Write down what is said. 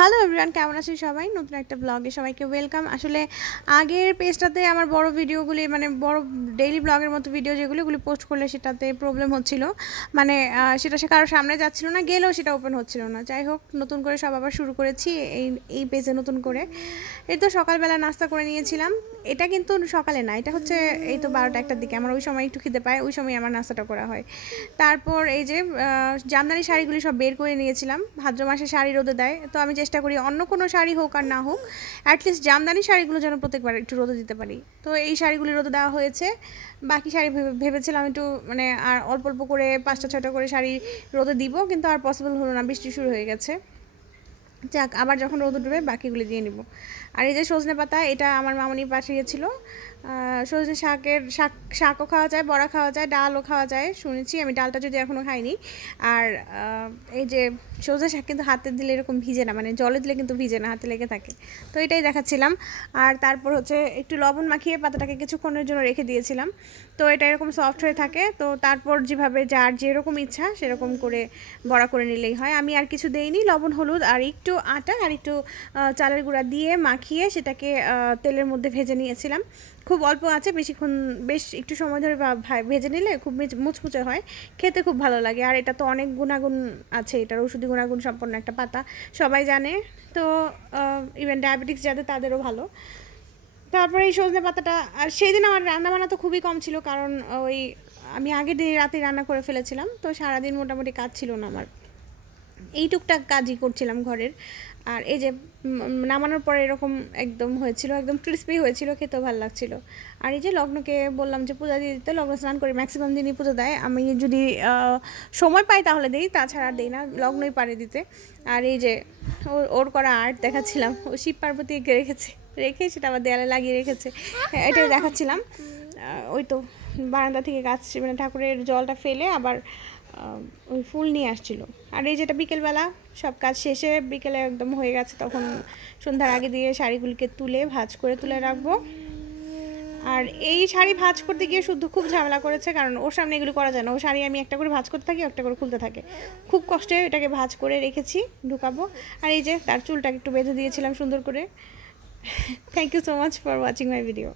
Hello everyone কেমন আছেন সবাই? নতুন একটা ব্লগে সবাইকে ওয়েলকাম আসলে আগের পেজটাতে আমার বড় ভিডিওগুলি মানে বড় ডেইলি ব্লগের মতো ভিডিও যেগুলো ওগুলি পোস্ট করলে সেটাতে প্রবলেম হচ্ছিল। মানে সেটা সে কারোর সামনে যাচ্ছিল না, গেলেও সেটা ওপেন হচ্ছিল না। যাই হোক, নতুন করে সব আবার শুরু করেছি এই এই পেজে নতুন করে। এই তো সকালবেলা নাস্তা করে নিয়েছিলাম। এটা কিন্তু সকালে না, এটা হচ্ছে এই তো বারোটা একটার দিকে, আমার ওই সময় একটু খিদে পায়, ওই সময় আমার নাস্তাটা করা হয়। তারপর এই যে জামদানি শাড়িগুলি সব বের করে নিয়েছিলাম, ভাদ্র মাসে শাড়ি রোদে দেয়, তো আমি চেষ্টা করি অন্য কোনো শাড়ি হোক আর না হোক অ্যাটলিস্ট জামদানি শাড়িগুলো যেন প্রত্যেকবার একটু রোদে দিতে পারি। তো এই শাড়িগুলি রোদে দেওয়া হয়েছে, বাকি শাড়ি ভেবেছিলাম একটু মানে আর অল্প অল্প করে, পাঁচটা ছয়টা করে শাড়ি রোদে দিব, কিন্তু আর পসিবল হলো না, বৃষ্টি শুরু হয়ে গেছে। যাক আবার যখন রোদ উঠবে বাকিগুলি দিয়ে নিব। আর এই যে সজনে পাতা এটা আমার মামনি পাঠিয়েছিল। আহ, সজনে শাকের শাক শাকও খাওয়া যায় বড়া খাওয়া যায় ডালও খাওয়া যায়। শুনেছি আমি ডালটা যদি এখনও খাইনি। আর এই যে সজনে শাক কিন্তু হাতে দিলে এরকম ভিজে না মানে জলে দিলে কিন্তু ভিজে না হাতে লেগে থাকে। তো এটাই দেখাচ্ছিলাম। আর তারপর হচ্ছে একটু লবণ মাখিয়ে পাতাটাকে কিছুক্ষণের জন্য রেখে দিয়েছিলাম। তো এটা এরকম সফট হয়ে থাকে। তো তারপর যেভাবে যার যেরকম ইচ্ছা সেরকম করে বড়া করে নিলেই হয়। আমি আর কিছু দেইনি লবণ হলুদ আর একটু আটা আর একটু চালের গুঁড়া দিয়ে মাখিয়ে সেটাকে তেলের মধ্যে ভেজে নিয়েছিলাম। খুব অল্প আছে, বেশিক্ষণ, বেশ একটু সময় ধরে ভেজে নিলে খুব মিচ- মুচমুচে হয়। খেতে খুব ভালো লাগে। আর এটা তো অনেক গুণাগুণ আছে, এটার ওষুধি গুণাগুণ সম্পন্ন একটা পাতা, সবাই জানে। তো ইভেন ডায়াবেটিক্স যাদের, তাদেরও ভালো। তারপরে এই সজনে পাতাটা, আর সেই দিন আমার রান্না বান্না তো খুবই কম ছিল, কারণ ওই আমি আগের দিন রাতে রান্না করে ফেলেছিলাম। তো সারাদিন মোটামুটি কাজ ছিল না আমার। এই টুকটাক কাজই করছিলাম ঘরের। আর এই যে নামানোর পরে এরকম একদম হয়েছিল একদম ক্রিস্পি হয়েছিল খেতেও ভালো লাগছিল। আর এই যে লগ্নকে বললাম যে পূজা দিয়ে দিতে লগ্ন স্নান করে ম্যাক্সিমাম দিনই পুজো দেয়। আমি যদি সময় পাই তাহলে দিই তাছাড়া আর দিই না লগ্নই পারে দিতে। আর এই যে ওর করা আর্ট দেখাচ্ছিলাম ও শিব পার্বতী এঁকে রেখেছে রেখে সেটা আবার দেয়ালে লাগিয়ে রেখেছে। হ্যাঁ, এটাই দেখাচ্ছিলাম। ওই তো বারান্দা থেকে গাছ মানে ঠাকুরের জলটা ফেলে আবার ওই ফুল নিয়ে আসছিল। আর এই যেটা বিকেলবেলা সব কাজ শেষে বিকেলে একদম হয়ে গেছে, তখন সন্ধ্যার আগে দিয়ে শাড়িগুলিকে তুলে, ভাজ করে তুলে রাখব। আর এই শাড়ি ভাজ করতে গিয়ে শুদ্ধ খুব ঝামেলা করেছে, কারণ ওর সামনে এগুলো করা যায় না। ও শাড়ি আমি একটা করে ভাঁজ করতে থাকি, একটা করে খুলতে থাকে। খুব কষ্টে এটাকে ভাঁজ করে রেখেছি, ঢুকাবো। আর এই যে তার চুলটাকে একটু বেঁধে দিয়েছিলাম সুন্দর করে। Thank you so much for watching my video